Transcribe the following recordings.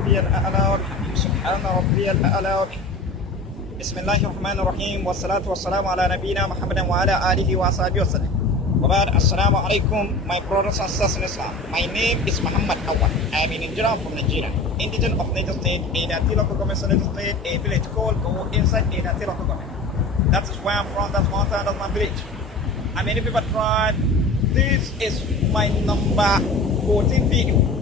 ربي الأعلى والحمد سبحان ربي الأعلى بسم الله الرحمن الرحيم والصلاة والسلام على نبينا محمد وعلى آله وصحبه وسلم. وبعد السلام alaikum, my brothers and sisters in Islam. My name is Muhammad Awad. I am in Nigeria from Nigeria, indigent of Niger State, a Dati local government, Niger State, a village called Go inside a Dati local government. That is where I'm from. That's mountain. That's my village. And many people tribe. This is my number 14 video.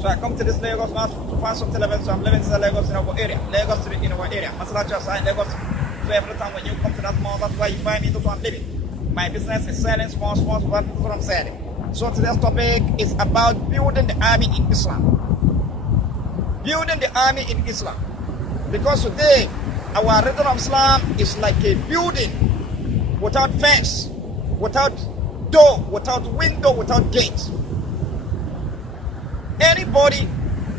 So I come to this Lagos now to find some television. So I'm living in the Lagos in our area. Lagos in our area. Masalacha side Lagos. So every time when you come to that mall, that's why you find me. That's where I'm living. My business is selling small, but that's what I'm selling. So today's topic is about building the army in Islam. Building the army in Islam. Because today, our religion of Islam is like a building without fence, without door, without window, without gates. Anybody,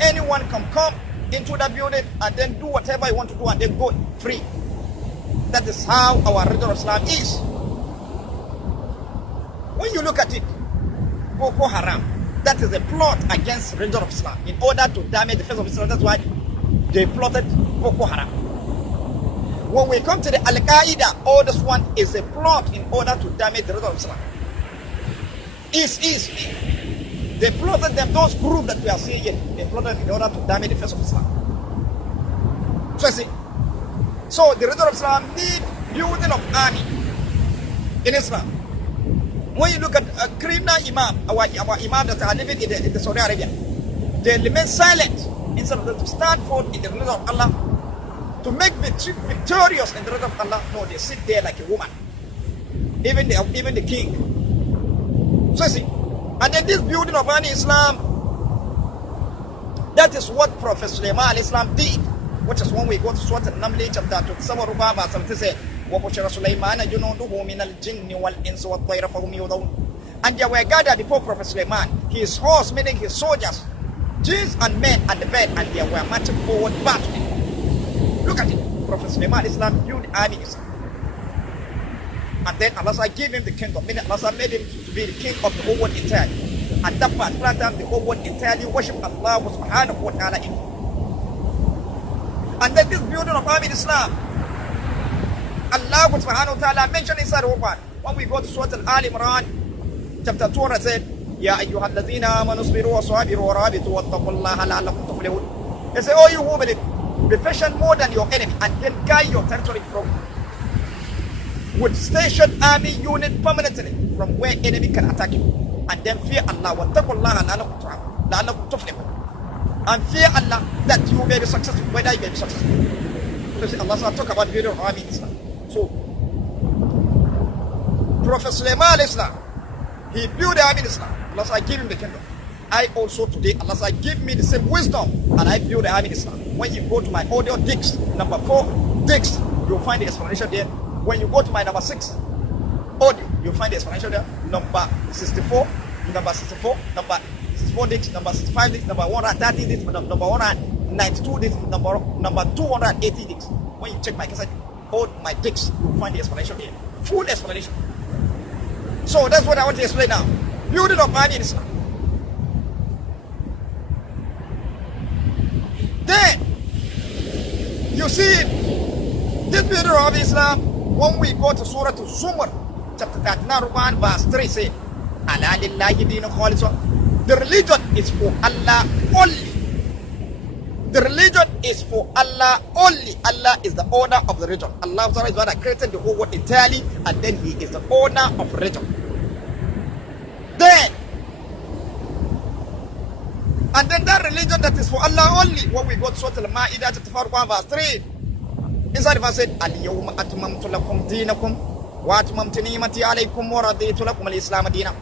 anyone can come into that building and then do whatever you want to do and then go free. That is how our religion of Islam is. When you look at it, Boko Haram, that is a plot against religion of Islam in order to damage the face of Islam. That's why they plotted Boko Haram. When we come to the Al-Qaeda, all this one is a plot in order to damage the religion of Islam. Is. They plotted them, those groups that we are seeing here, they plotted in order to damage the face of Islam. So see, so the religion of Islam need building of army in Islam. When you look at a criminal imam, our imam that are living in the Saudi Arabia, they remain silent instead of them to stand forth in the religion of Allah, to make victorious in the religion of Allah. No, they sit there like a woman. Even the king. So see, and then this building of an Islam, that is what Prophet Suleiman Islam did, which is when we go to Surah Al-Naml chapter 27 verse 77. وَبُشِرَ سُلَيْمَانَ جُنُودُهُ مِنَ الْجِنِّ وَالْإِنسِ وَالطَّيْرِ فَهُمْ يُوزَعُونَ. And they were gathered before Prophet Suleiman, his horse, meaning his soldiers, jinns and men at the bed, and they were marching forward battling. Look at it. Prophet Suleiman Islam built armies. And then Allah gave him the kingdom, meaning Allah made him to be the king of the whole world entirely. At that particular time, the whole world entirely worship Allah subhanahu wa ta'ala in. And then this building of army in Islam, Allah subhanahu wa ta'ala mentioned inside the Quran. When we go to Surah Al-Imran, chapter 200 said, Ya ayyuhal ladhina amanu sabiru wa sabiru wa rabitu wa taqullaha la'allakum tuflihun. They say, oh, you who believe, be patient more than your enemy and then guide your territory from with station army unit permanently from where enemy can attack you. And then fear Allah wa taqullaha la'allakum tuflihun. And fear Allah that you may be successful, whether you may be successful. So Allah talk about the building of army in Islam. So, Prophet Suleiman Islam, he built the army in Islam. Allah said, I give him the kingdom. I also today, Allah said, give me the same wisdom, and I build the army in Islam. When you go to my audio disc, number 4 disc, you'll find the explanation there. When you go to my number 6 audio, you'll find the explanation there. Number 64, number 64, number 64 disc, number 65 disc, number 130 disc, number 192 disc, number 280 disc. When you check my cassette, all my dicks, you'll find the explanation here. Full explanation. So that's what I want to explain now. Building of army in Islam. Then, you see, this building of Islam, when we go to Surah Al-Zumar, chapter 39, verse 3, say, Allah lillahi dinu khalisah. The religion is for Allah only. The religion is for Allah only. Allah is the owner of the religion. Allah is the one that created the whole world entirely, and then He is the owner of religion. Then, and then that religion that is for Allah only, when we go to Surah Al-Ma'idah, chapter 41, verse 3, inside the verse said, Al-Yawma atmamtu lakum dinakum wa atmamtu ni'mati alaykum wa raditu lakum al-Islam dina.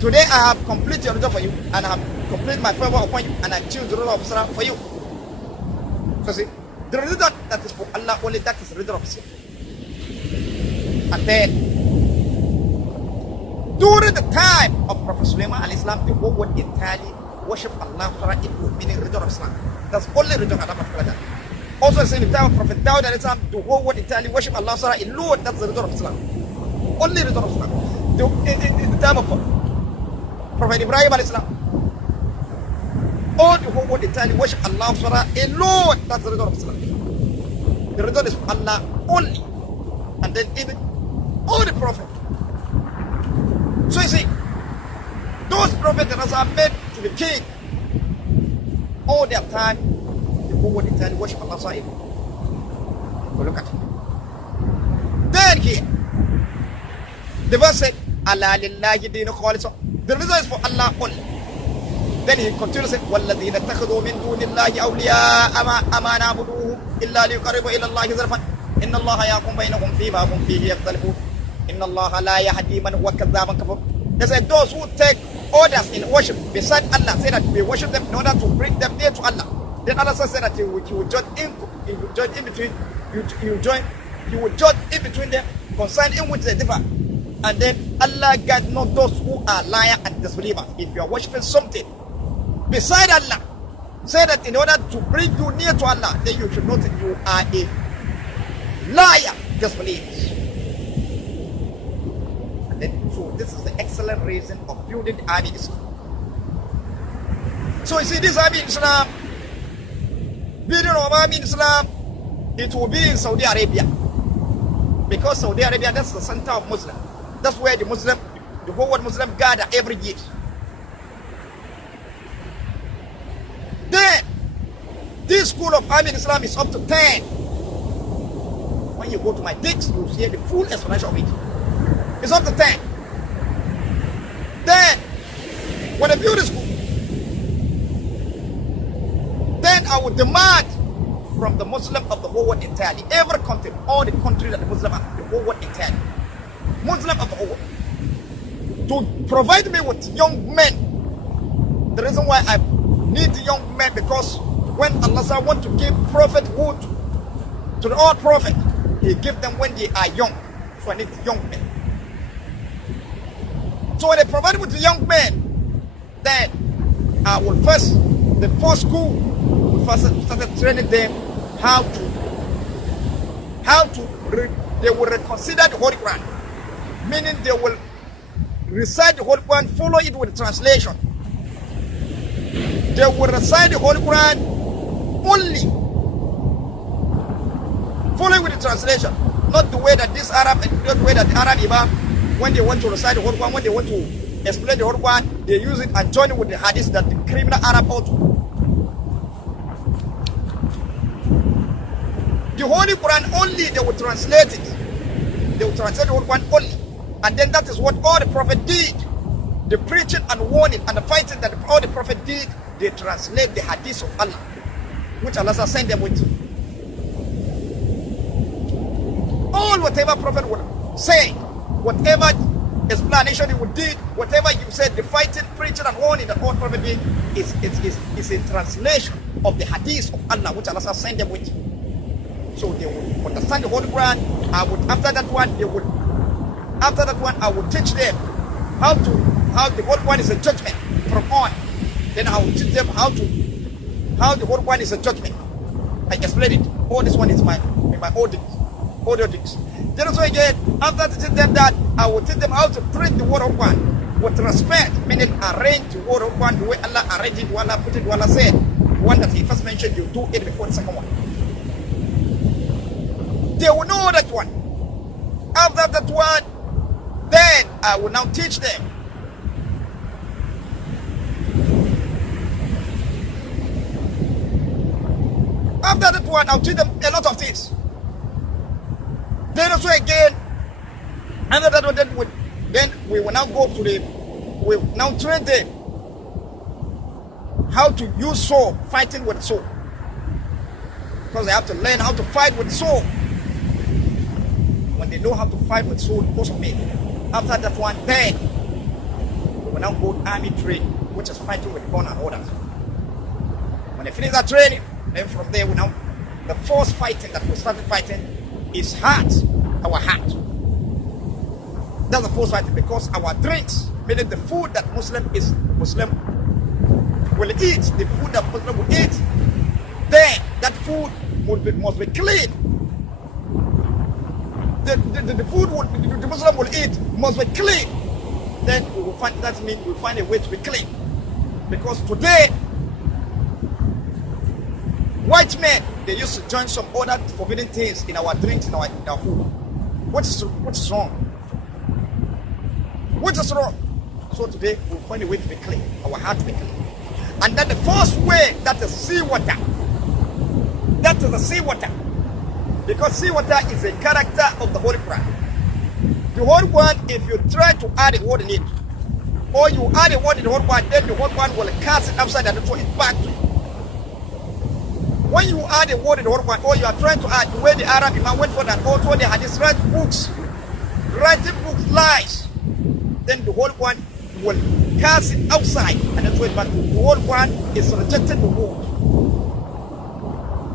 Today I have completed your religion for you, and I have completed my favor upon you, and I choose the religion of Islam for you. So see, the religion that is for Allah only, that is the religion of Islam. And then, during the time of Prophet Suleiman al-Islam, the whole world entirely worship Allah, meaning religion of Islam. That's only religion of Allah. Also, in the time of Prophet Dawud al-Islam, the whole world entirely worship Allah alone. That's the religion of Islam. Only religion of Islam. In the time of Prophet Ibrahim al-Islam, all the whole world entirely worship Allah alone. That's the result of Islam. The result is Allah only. And then even all the prophets. So you see, those prophets that are made to the king, all their time, the whole world entirely worship Allah alone. So look at it. Then here, the verse said, Allah lillahi dinu khalisa. The result is for Allah only. Then he continues saying, وَالَّذِينَ اتَّخَذُوا مِن دُونِ اللَّهِ أَوْلِيَاءَ أَمَا نَعْبُدُوهُمْ إِلَّا لِيُقَرِّبُوا إِلَى اللَّهِ زُلْفًا إِنَّ اللَّهَ يَحْكُمُ بَيْنَهُمْ فِيمَا هُمْ فِيهِ يَخْتَلِفُونَ إِنَّ اللَّهَ لَا يَهْدِي مَنْ هُوَ كَذَّابٌ كَفُورٌ. They said those who take orders in worship beside Allah, say that we worship them in order to bring them near to Allah. Then Allah said that he will judge in between, he will judge in between them concerning in which they differ. And then Allah guides not those who are liar and disbelievers. If you are worshiping something beside Allah, say that in order to bring you near to Allah, then you should know that you are a liar, disbelievers. And then, so this is the excellent reason of building the army in Islam. So you see, this army in Islam, building of army in Islam, it will be in Saudi Arabia. Because Saudi Arabia, that's the center of Muslim. That's where the whole world Muslim gather every year. Then, this school of army in Islam is up to 10. When you go to my text, you will see the full explanation of it. It's up to 10. Then, when I build a school, then I will demand from the Muslim of the whole world entirely, every country, all the countries that the Muslim are, the whole world entirely, Muslim of the whole world, to provide me with young men. The reason why I need young men, because when Allah wants to give prophethood to the old prophet, He gives them when they are young. So I need young men. So when they provide with the young men, then I will the first school will first start training them how to they will reconsider the Holy Quran, meaning they will recite the Holy Quran, follow it with translation. They will recite the Holy Quran only, follow it with the translation, not the way that this Arab, not the way that the Arab Imam, when they want to recite the Holy Quran, when they want to explain the Holy Quran, they use it and join it with the hadith that the criminal Arab ought. The Holy Quran only, they will translate it. They will translate the Holy Quran only. And then that is what all the Prophet did. The preaching and warning and the fighting that all the Prophet did, they translate the hadith of Allah, which Allah sent them with. All whatever Prophet would say, whatever explanation he would did, whatever you said, the fighting, preaching and warning that all Prophet did is a translation of the hadith of Allah, which Allah sent them with. So they will understand the Holy Quran. After that one, I will teach them how the Holy Quran is a judgment from on. Then I will teach them how the Holy Quran is a judgment. I explain it. All this one is my audio dicks. Then also again, after teaching them that, I will teach them how to treat the word of God with respect, meaning arrange the word of God the way Allah arranged it, Allah put it, Allah said. The one that He first mentioned, you do it before the second one. They will know that one. After that one, then I will now teach them. After that one, I'll teach them a lot of things. Then also again, after that one, then we will now go to we will now train them how to use sword, fighting with sword. Because they have to learn how to fight with sword. When they know how to fight with sword, most of it. After that one, then we will now go army training, which is fighting with gun and orders. When they finish that training, then from there we now, the first fighting that we started fighting is heart, our heart. That's the first fighting, because our drinks, meaning the food that Muslim will eat, the food that Muslim will eat, then that food must be clean. The food the Muslim will eat must be clean. Then we will find, that means we'll find a way to be clean. Because today, Which men they used to join some other forbidden things in our drinks, in our food. What is wrong? What is wrong? So today we'll find a way to be clean, our heart to be clean. And then the first way, that is seawater. That is the seawater. Because seawater is a character of the Holy Quran. The Holy Quran, if you try to add a word in it, or you add a word in the Holy Quran, then the Holy Quran will cast it upside down and throw it back to you. When you add a word in the Holy Quran, or you are trying to add the way the Arab Imam went for that, or told the Hadith, writing books, lies, then the Holy Quran will cast it outside and then throw it back to you. The Holy Quran is rejected the word.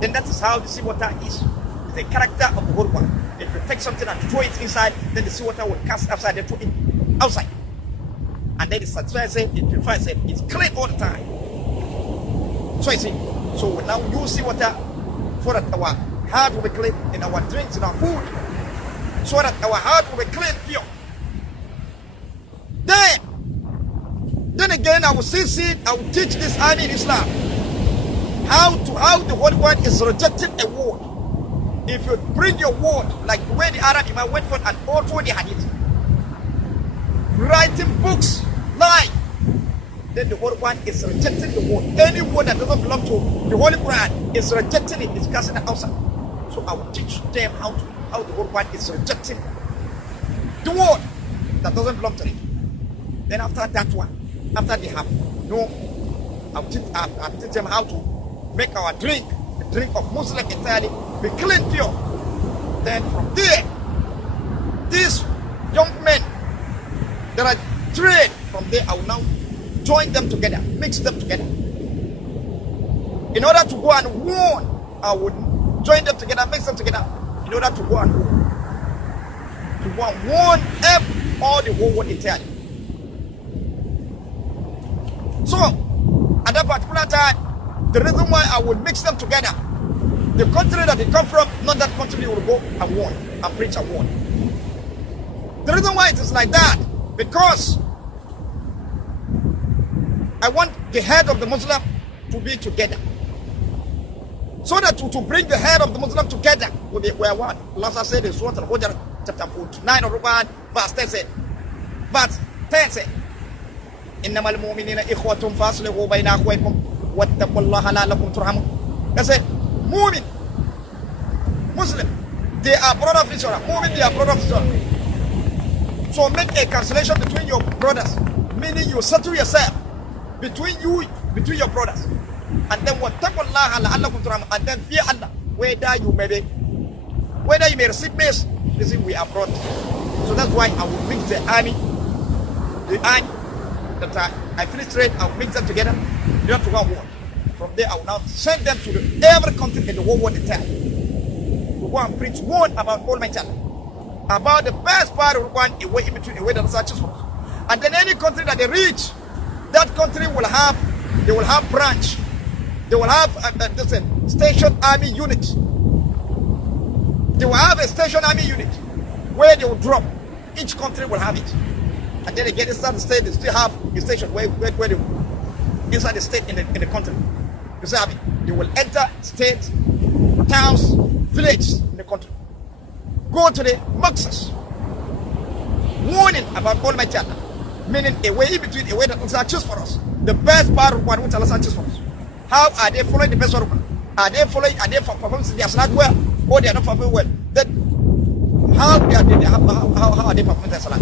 Then that is how the seawater is. It's a character of the Holy Quran. If you take something and throw it inside, then the seawater will cast outside and throw it outside. And then it satisfies it, it purifies it, it's clean all the time. So you see, so now you see water so that our heart will be clean in our drinks, in our food, so that our heart will be clean, pure. Then again, I will see, I will teach this army in Islam how the Holy One is rejecting a word. If you bring your word, like the way the Arab Imam went for and also the Hadith, writing books, lie, then the Holy One is rejecting the word. Any word that doesn't belong to the Holy Quran is rejecting it, is casting it outside. So I will teach them how the Holy One is rejecting the word that doesn't belong to it. Then after that one, after they have I'll teach them how to make our drink, the drink of Muslim entirely, be clean, pure. Then from there, these young men that are trained, from there I will now join them together, mix them together. In order to go and warn, I would join them together, mix them together, in order to go and warn. To go and warn all the whole world entirely. So, at that particular time, the reason why I would mix them together, the country that they come from, not that country will go and warn, and preach and warn. The reason why it is like that, because I want the head of the Muslim to be together. So that to bring the head of the Muslim together, we are one. Allah said in Surah Al-Hujurat, chapter 49 of Quran, verse 10 said, verse 10 said, إنما المؤمنين إخوة فاصلحوا بين أخويكم واتقوا الله لعلكم ترحمون. That's it. Mu'min, Muslim, they are brother of each other. Mu'min, they are brother of each other. So make a cancellation between your brothers, meaning you settle yourself between your brothers, and then واتقوا الله لعلكم ترحمون, and then fear Allah, whether you may receive peace. Listen, we are brothers. So that's why I will mix the army that I finish trade, I will mix them together, they have to go and war. From there, I will now send them to every country in the whole world entire to go and preach one about Almighty Allah, about the best part of one, a way in between, a way that is such as for us. And then any country that they reach, that country will have branch, they will have a station army unit. They will have a station army unit where they will drop. Each country will have it. And then again, inside the state, they still have a station where they, inside the state in the country. You see, they will enter states, towns, villages in the country. Go to the mosques, warning about Almighty Allah, meaning a way in between, a way that Allah choose for us. The best part of what Allah choose for us. How are they following the best part of God? Are they performing their salat well, or they are not performing well? Then how are they performing their salat?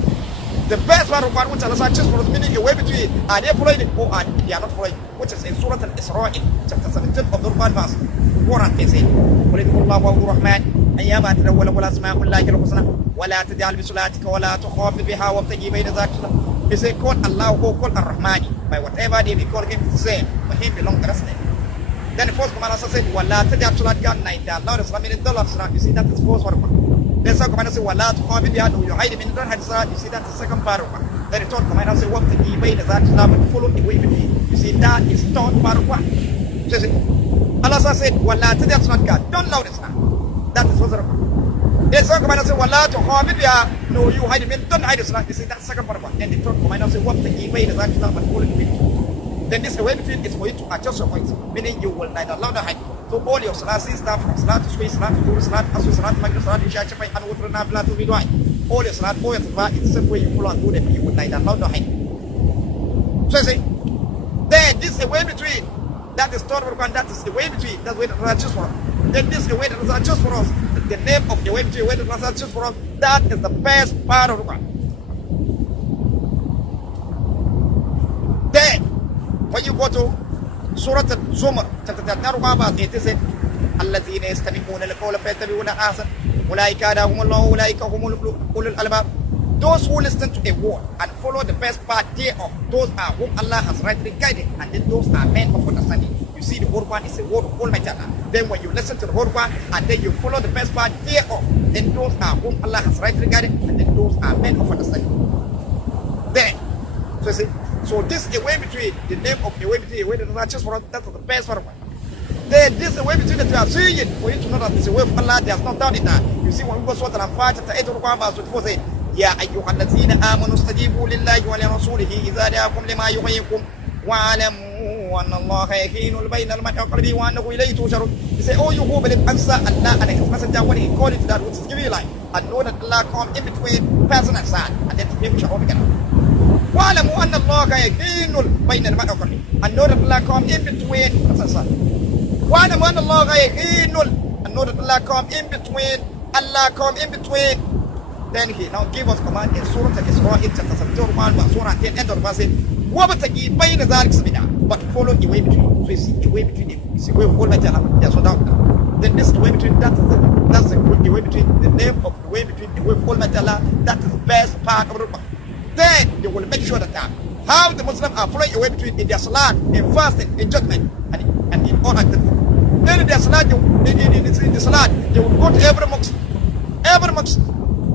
The best part of what Allah choose for us, meaning a way between, are they following it or they are not following it? Which is in Surah Al-Isra, chapter 17 of the Quran verse 4 قل اذكروا الله وهو الرحمن أيما تدول ولا أسماء الله الحسنى ولا تجعل بصلاتك ولا تخاف بها وابتغي بين ذلك. He said, call Allah or call Ar-Rahmani. By whatever name we call him, it's the same. For him belong the rest name. Then the first command also said, وَلَا تَجْعَلْ صَلَاتِكَ نَيْدَ Allah is meaning $. You see, that is the first one. Then the second command said, وَلَا تُخَافِ بِهَا No, you hide him in the don't salat. You see, that's the second part of one. Then the third command also said, وَابْتَغِي بَيْنَ ذَلِكَ and follow the way between. You see, that is third part of one. So Allah said, وَلَا تَجْعَلْ صَلَاتِكَ Don't loud it now. That is first one. The second command said, وَلَا تُخَافِ بِهَا No, you hide him in don't hide the salat. You see, that's the second part of one. Then the third command also said, وَابْتَغِي بَيْنَ ذَلِكَ and follow the way between. Then this way between is for you to adjust your voice, meaning you will neither loud nor hide. So all your salat, start from salat to squeeze, salat to do, salat, asr, salat, maghrib, salat, isha, shafai, and wutr, nafila to be doing. All your salat, all your salat, it's the same way you follow and do them. You would like that, not nothing. So I say, then this is a way between. That is thought of that is the way between. That's the way that Allah choose for us. Then this is the way that Allah choose for us. The name of the way between, the way that Allah choose for us. That is the best part of the Quran. Then, when you go to Surah Al-Zumar, chapter 39, it is الذين يستمعون القول فيتبعون أحسن أولئك هداهم الله أولئك هم أولو الألباب. Those who listen to a word and follow the best part thereof, those are whom Allah has rightly guided, and then those are men of understanding. You see, the word one is a word of Almighty Allah. Then when you listen to the word one and then you follow the best part thereof, then those are whom Allah has rightly guided, and then those are men of understanding. Then, so see, so this is a way between the name of a way between a way that Allah chooses for us. That's the best part of one. Then this is a way between that you are seeing it for you to know that it's a way of Allah. There's no doubt in that. You see, when we go to Surah Al-Anfal, chapter 8 of the Quran, verse 24 says, يا أيها الذين آمنوا استجيبوا لله ولرسوله إذا دعاكم لما يحييكم واعلموا أن الله يحيل بين المرء وقلبه وأنه إليه تحشرون. He said, oh, you who believe, answer Allah and His Messenger when He called you to that which is giving you life, and know that Allah comes in between person and son, and then people shall all together. واعلموا أن الله يحيل بين المرء وقلبه, and know that Allah comes in between person and son. واعلموا أن الله يحيل, and know that Allah comes in between. Allah comes in between. Then He now gave us command in Surah Al-Isra, chapter 71, verse 1 and 10, end of the verse. وَبَتَقِي بَيْنَ ذَلِكَ سَبِيلًا, but follow the way between. So you see, the way between them. It's the way of Almighty Allah. There's no doubt. Then this is the way between. That's the way between. The name of the way between the way of Almighty Allah. That is the best part of the Quran. Then they will make sure that how the Muslims are following a way between in their salat, in fasting, in judgment, and in all activities. Then in their salat, in the salat, they will go to every mosque. Every mosque.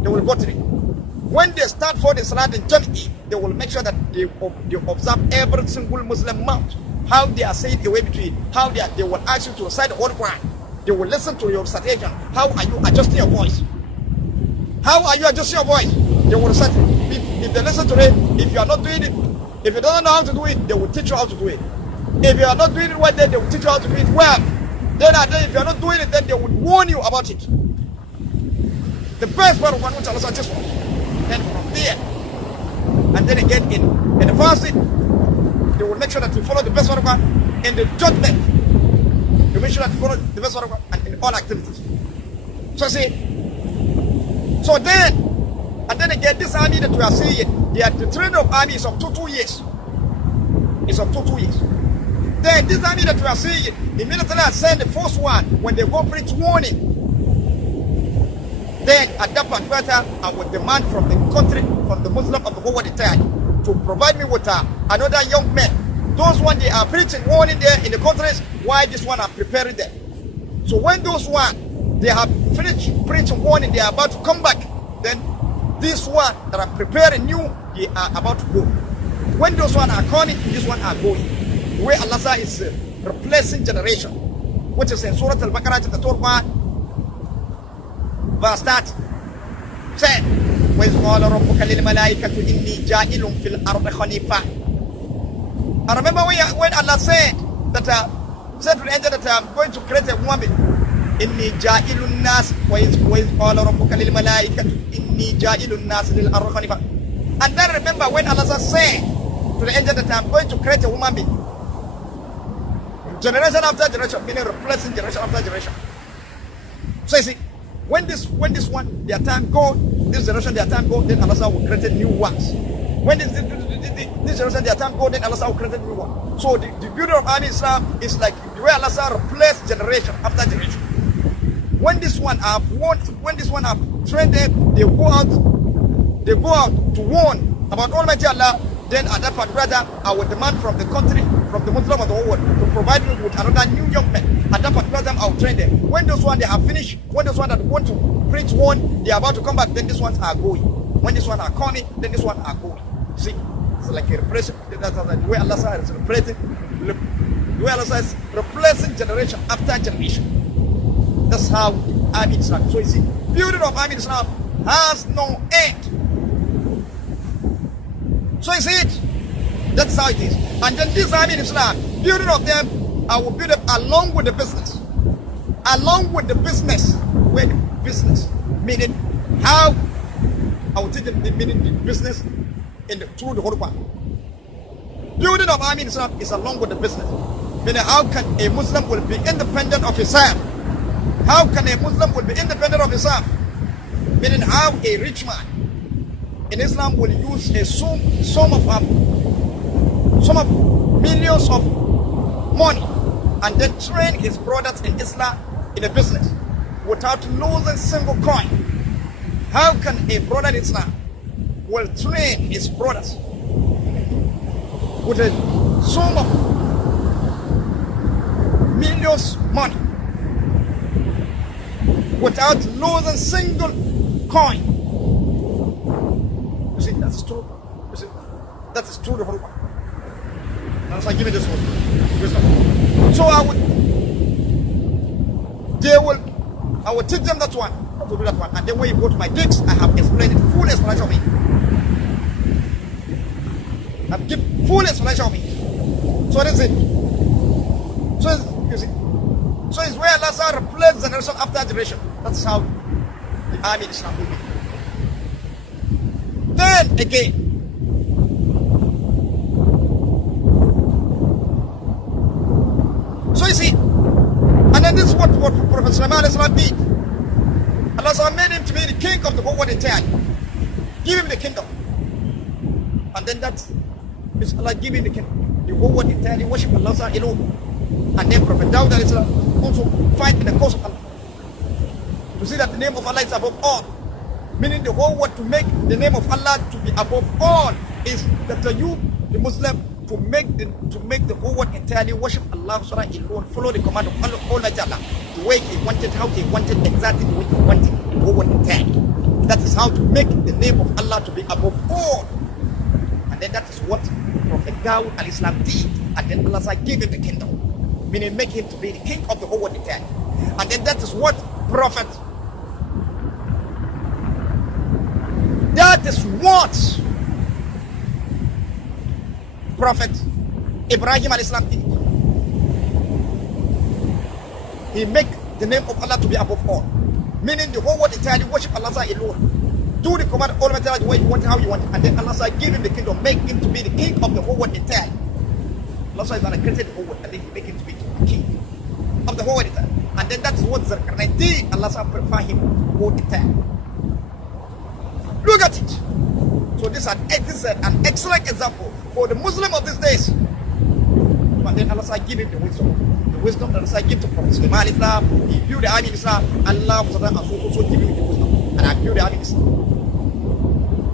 They will go to it. When they start for the salat in Jannah, they will make sure that they observe every single Muslim mouth. How they are saying a way between, how they will ask you to recite the whole Quran. They will listen to your recitation. How are you adjusting your voice? How are you adjusting your voice? They will recite it. If they listen to it, if you are not doing it, if you don't know how to do it, they will teach you how to do it. If you are not doing it well, then they will teach you how to do it well. Then if you are not doing it, then they will warn you about it. The best part of one which Allah suggests for us. Then from there, and then again in the fasting, they will make sure that you follow the best part of God. In the judgment, you make sure that you follow the best part of God, and in all activities. So see, so then, and then again, this army that we are seeing, the training of army is up to 2 years. It's up to 2 years. Then this army that we are seeing, the military has sent the first one when they go preach warning. Then at that point, I would demand from the country, from the Muslim of the whole world to provide me with another young man. Those one they are preaching warning there in the countries, why this one are preparing them. So when those one they have finished preaching warning, they are about to come back. Then this one that are preparing new, they are about to go. When those one are coming, this one are going. Where Allah is replacing generation, which is in Surah Al-Baqarah chapter 12. Verse 30 said, وَإِذْ قَالَ رَبُّكَ لِلْمَلَائِكَةِ إِنِّي جَاعِلٌ فِي الْأَرْضِ خَلِيفَةً. I remember when Allah said to the angel that I'm going to create a woman. إِنِّي جَاعِلٌ النَّاسِ وَإِذْ قَالَ رَبُّكَ لِلْمَلَائِكَةِ إِنِّي جَاعِلٌ النَّاسِ لِلْأَرْضِ خَلِيفَةً. And then remember when Allah said to the angel that I'm going to create a woman being. Generation after generation, meaning replacing generation after generation. So you see, when this one, their time go, this generation, their time go, then Allah will create new ones. When this generation, their time go, then Allah will create new ones. So the beauty of Army Islam is like the way Allah replace generation after generation. When this one have trained them, they go out to warn about Almighty Allah. Then at that point, brother, I will demand from the country, from the Muslim of the whole world, to provide me with another new young man. At that particular time, I will train them. When those ones they have finished, when those ones that want to preach one, they are about to come back, then these ones are going. When these ones are coming, then these ones are going. See, it's like a replacement. That's the way Allah is replacing. The way Allah is replacing generation after generation. That's how Army Islam. So you see, beauty of Army Islam has no end. So you see it. That's how it is. And then this Army Islam, beauty of them, I will build them along with the business. along with the business, where the business, meaning how I will teach them the meaning the business through the khutbah. Building of army in Islam is along with the business. Meaning how can a Muslim will be independent of himself? How can a Muslim will be independent of himself? Meaning how a rich man in Islam will use a sum of millions of money and then train his brothers in Islam in a business without losing single coin. How can a brother in Islam will train his brothers with a sum of millions money without losing single coin? You see, that's true. You see, that is true. The whole one. Now, so give me this one. So I will teach them that one, how to do that one, and then when you go to my text, I have explained it, full explanation of it. I've given full explanation of it. So that's it. So you see, so it's where Allah replaces generation after generation. That's how the army in Islam will be. Then again, so you see, and then this is what Prophet Suleiman did. Allah made him to be the king of the whole world entirely. Give him the kingdom. And then that's Allah give him the kingdom. The whole world entirely worship Allah alone. And then Prophet Dawud also fight in the cause of Allah. To see that the name of Allah is above all. Meaning the whole world, to make the name of Allah to be above all is that you, the Muslim, to make the whole world entirely worship Allah alone, follow the command of Almighty Allah, the way He wanted, how He wanted, exactly the way He wanted, the whole world entirely. That is how to make the name of Allah to be above all. And then that is what Prophet Dawud al-Islam did. And then Allah gave him the kingdom, meaning make him to be the king of the whole world entirely. And then that is what Prophet Ibrahim al-Islam did. He make the name of Allah to be above all, meaning the whole world entirely worship Allah alone. Do the command of Allah the way you want, how you want, and then Allah give him the kingdom, make him to be the king of the whole world entirely. Allah is going to create the whole world, and then He make him to be the king of the whole world entirely. And then that is what Zulkarnain did. Allah prefer him whole entirely. Look at it. So this is an excellent example for the Muslim of these days. And then Allah give him the wisdom. The wisdom that Allah give to Prophet Suleiman Islam. He built the army in Islam. Allah also give him the wisdom. And I built the army in Islam.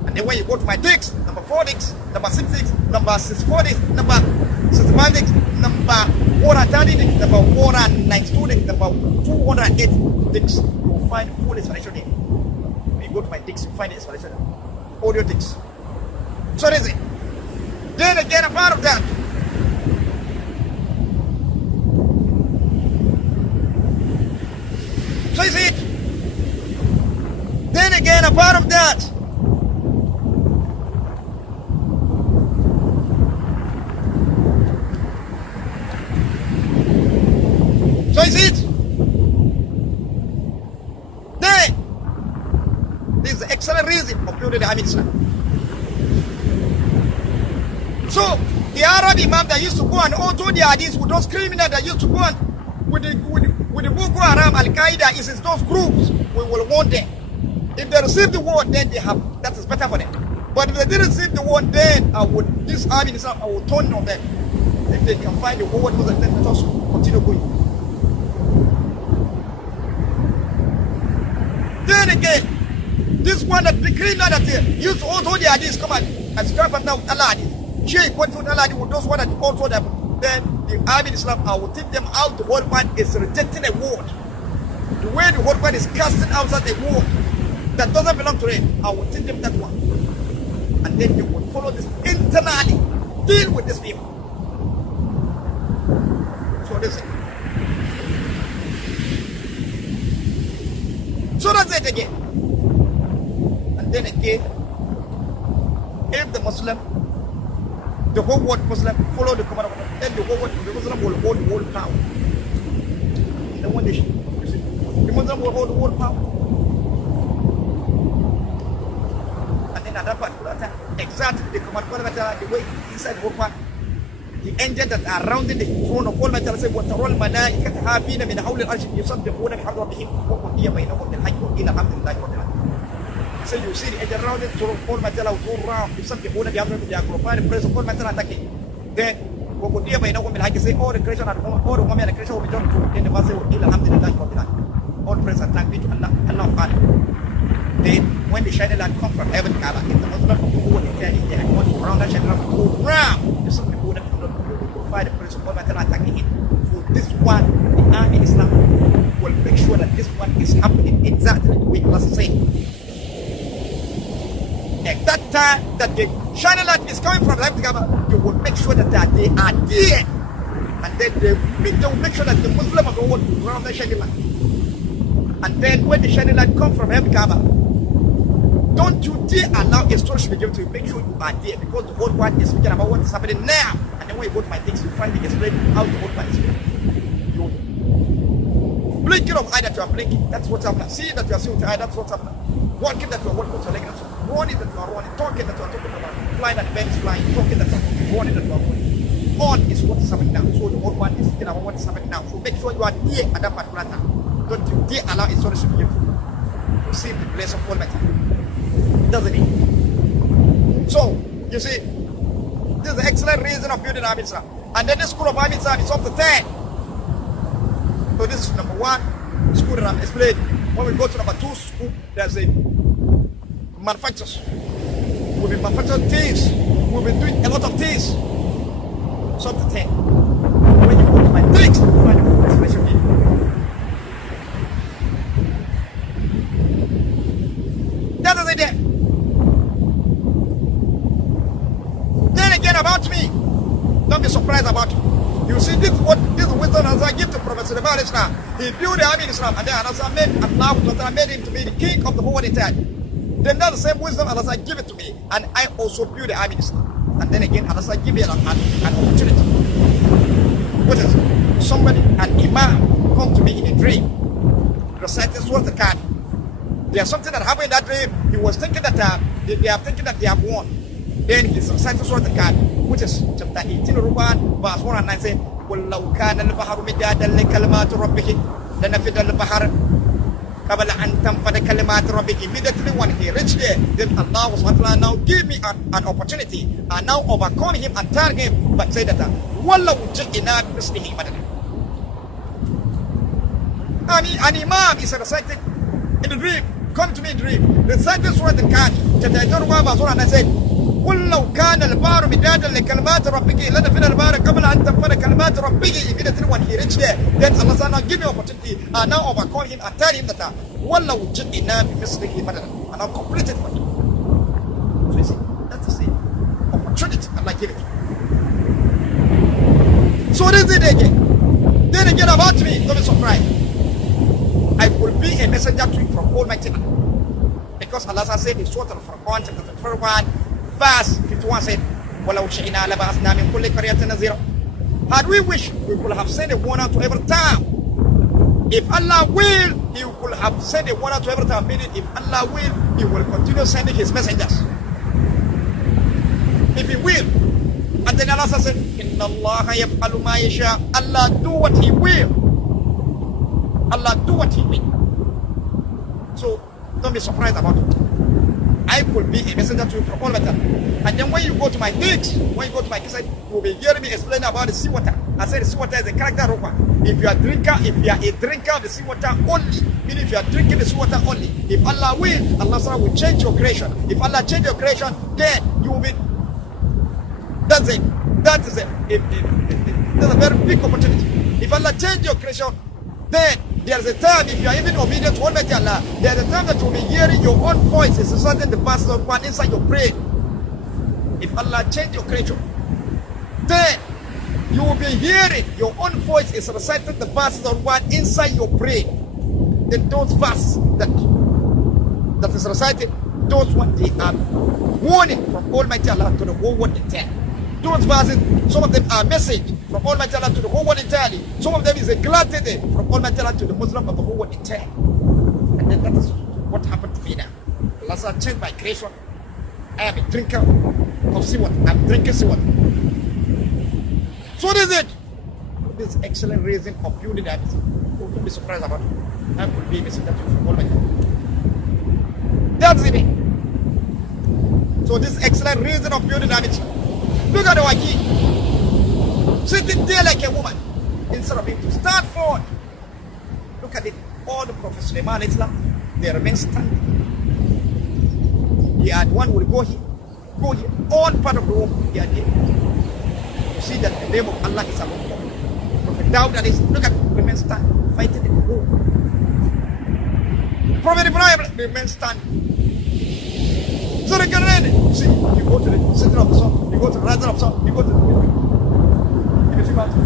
And then when you go to my dicks, number 4 dicks, number 6 dicks, number 64 dicks, number 65 dicks, number 130 dicks, number 192 dicks, number 208 dicks, you will find full explanation there. When you go to my dicks, you find the explanation there. Audio dicks. So that's it. Then again, a part of that, so you see it. Then again, a part of that, so you see it. Then this is the excellent reason of building the army in Islam. So the Arab Imam that used to go and auto the hadith with those criminals that used to go and with the Boko Haram, Al Qaeda, is those groups, we will want them. If they receive the word, then they have, that is better for them. But if they didn't receive the word, then this army in Islam, I will turn on them. If they can find the word, then let us continue going. Then again, this one that the criminal that used to auto the hadith, come and scrap and now Allah hadith. Sheikh went to Allah with those one that auto them. Then the army in Islam, I will take them out. The whole man is rejecting a word. The way the whole man is casting outside a word that doesn't belong to them, I will teach them that one. And then you will follow this internally. Deal with these people. So that's it. So that's it again. And then again, if the Muslim, the whole world Muslim follow the command of Allah, then the whole world, the Muslim will hold power. And when the The Muslim will hold the world power. And then at that particular time, exactly the command the way inside the world power, the angels that are surrounding the throne of Almighty Allah say, وَتَرَى الْمَلَائِكَةَ حَافِينَ مِنْ حَوْلِ الْعَرْشِ يُسَبِّحُونَ بِحَمْدِ رَبِّهِمْ وَقُضِيَ بَيْنَهُم بِالْحَقِّ وَقِيلَ الْحَمْدُ لِلَّهِ رَبِّ الْعَالَمِينَ. So you see the angels around the throne of Almighty Allah will go around, يُسَبِّحُونَ بِحَمْدِ رَبِّهِمْ, they are glorifying the praise of Almighty Allah attacking. Then وَقُضِيَ بَيْنَهُم بِالْحَقِّ, say all the creation and all the women and the creation will be done to. Then the verse say, وَقِيلَ الْحَمْدُ لِلَّهِ رَبِّ الْعَالَمِينَ. All praise and thanks be to Allah, Allah of Allah. Then when the shining light comes from heaven, Kaaba, it's the Muslim who will tell you they want to round that shining light, go round. There's some people that provide the praise of Almighty Allah attacking him. So this one, the army in Islam will make sure that this one is happening exactly the way Allah is saying. At that time that the shining light is coming from heaven, Kaaba, you will make sure that they are there. And then they will make sure that the Muslim are going to round that shining light. And then when the shining light comes from heaven, Kaaba, don't you dare allow a story to be given to you. Make sure you are there, because the whole world is speaking about what is happening now. And then when you go to my things, you find me explaining how the whole world is speaking. You blinking of eye that you are blinking, that's what's happening. Seeing that you are seeing with your eye, that's what's happening. Walking that you are walking with your leg, that's what's happening. Running that you are running, talking that you are talking about, flying that bird is flying, talking that you are talking, running that you are running. All is what is happening now. So the whole world is speaking about what is happening now. So make sure you are there at that particular time. Don't you dare allow a story to be given to you. Receive the blessing of Almighty, doesn't it? So, you see, this is the excellent reason of building Army Islam. And then the school of Army Islam is up to 10. So this is number 1, school that I'm explaining. When we go to number 2 school, there's a manufacturers. We'll be manufacturing things. We'll be doing a lot of things. So up to 10. When you go to my things, you find the full expression meaning. That is it there. Then again about me, don't be surprised about me. You see, this wisdom as I give to Prophet Suleiman Islam. He built the army in Islam, and then Allah made him to be the king of the whole entire. Then that's the same wisdom as I give it to me, and I also build the army in Islam. And then again, Allah give me an opportunity. What is it? Somebody, an imam, come to me in a dream, reciting Surah Al-Kahf. There's something that happened in that dream. He was thinking that they are thinking that they have won. Then he's reciting Surah Al-Kahf, which is chapter 18, verse 1 and 9, saying, وَلَّوْ كَانَ الْبَحَرُ مِدَادًا لِكَلِمَاتِ رَبِّهِ لَنَفِدَ الْبَحَرُ قَبْلَ أَن تَنْفَدَ كَلِمَاتِ رَبِّهِ. Immediately when he reached there, then Allah was now give me an opportunity and now overcome him and turn him, but say that وَلَّوْ جِئِنَا بِمِثْلِهِ مَدَدًا. An imam is reciting in the dream, come to me in dream, reciting Surah Al-Kahf, chapter 18, verse 1 and 9, said, قل لو كان البحر مدادا لكلمات ربك لنفد البحر قبل أن تنفد كلمات ربك. Immediately when he reached there, then Allah said, now give me opportunity and now overcome him and tell him that وَلَّوْ جِئِنَا بِمِثْلِهِ مَدَدًا, and I'll complete it for him. So you see, that's the same opportunity Allah gave it. So this is it again. Then again about me, don't be surprised. I will be a messenger to you from Almighty Allah. Because Allah said in Surah Al-Furqan, chapter 31, verse 51 said, وَلَوْ شِئِنَا لَبَعَثْنَا مِنْ كُلِّ قَرْيَةٍ نَذِيرًا. Had we wished, we could have sent a warner to every town. If Allah will, He will have sent a warner to every town. Meaning, if Allah will, He will continue sending His messengers. If He will. And then Allah said, إِنَّ اللَّهَ يَفْعَلُ مَا يَشَاءُ. Allah do what He will. Allah do what He will. So, don't be surprised about it. I will be a messenger to you from all matter. And then when you go to my things, when you go to my kids, you will be hearing me explain about the seawater. I said the seawater is a character roper. If you are a drinker of the seawater only, meaning if you are drinking the seawater only, if Allah will, Allah will change your creation. If Allah change your creation, then you will be. That's it. That is it. That's a very big opportunity. If Allah change your creation, then there is a time, if you are even obedient to Almighty Allah, there is a time that you will be hearing your own voice is certain the verses of one inside your brain. If Allah change your creation, then you will be hearing your own voice is reciting the verses of one inside your brain. Then those verses that is recited, those ones they are warning from Almighty Allah to the whole world in 10. Those verses, some of them are message from Almighty Allah to the whole world entirely. Some of them is a glad day from Almighty Allah to the Muslim of the whole world entirely. And then that is what happened to me now. Allah changed my creation. I am a drinker of seawater. I'm drinking seawater. So what is it? This excellent reason of building the habits. Don't be surprised about it. I could be missing that from Almighty. That's it. So this excellent reason of building habits. Look at the waki. Sitting there like a woman. Instead of him to stand forward. Look at it. All the Prophet Suleiman, they remain standing. He had one will go here. All part of the world, he had there. You see that the name of Allah is above all. Prophet Dawud, look at remain standing, fighting in the war. Prophet Ibrahim remain standing. So they can see, you go to the center of the sun, you go to the rising of the sun, you go to the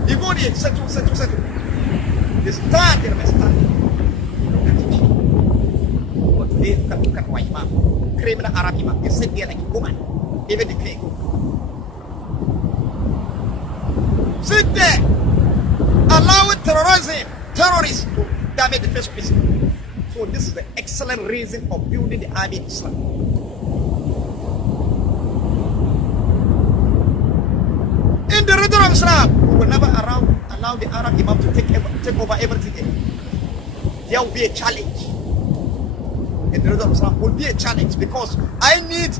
you go there, settle. They stand, they remain standing. Look at it. But today, look at my imam, criminal Arab imam, they sit there like a woman, even the king. Sit there, allowing terrorists to damage the first peace. So this is the excellent reason of building the army in Islam. In the religion of Islam, we will never allow the Arab Imam to take over everything. There will be a challenge. In the religion of Islam will be a challenge because I need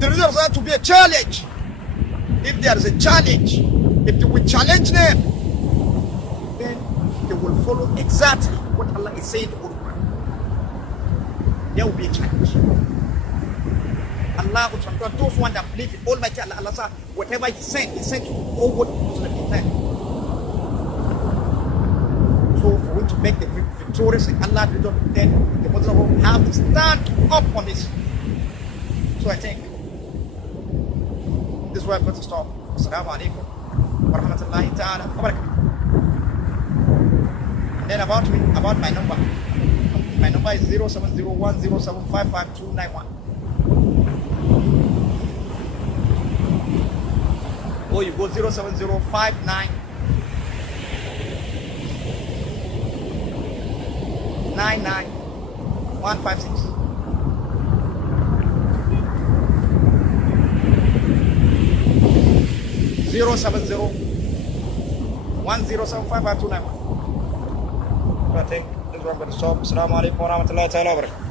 the religion of Islam to be a challenge. If there is a challenge, if they will challenge them, then they will follow exactly what Allah is saying in the Quran. There will be a challenge. Allah will transfer those ones that believe in Almighty Allah. Allah said, whatever He sent to all what Muslim intent. So for we to make the victorious in Allah, then the Muslim will have to stand up on this. So I think this is where I'm going to stop. Assalamu alaikum wa rahmatullahi ta'ala wa barakatuh. Then about my number. My number is 0701075591. Or you go 07059 99156. Zero 7010755291. I think this is what I'm going to stop. Assalamu alaikum wa rahmatullahi wa barakatuh.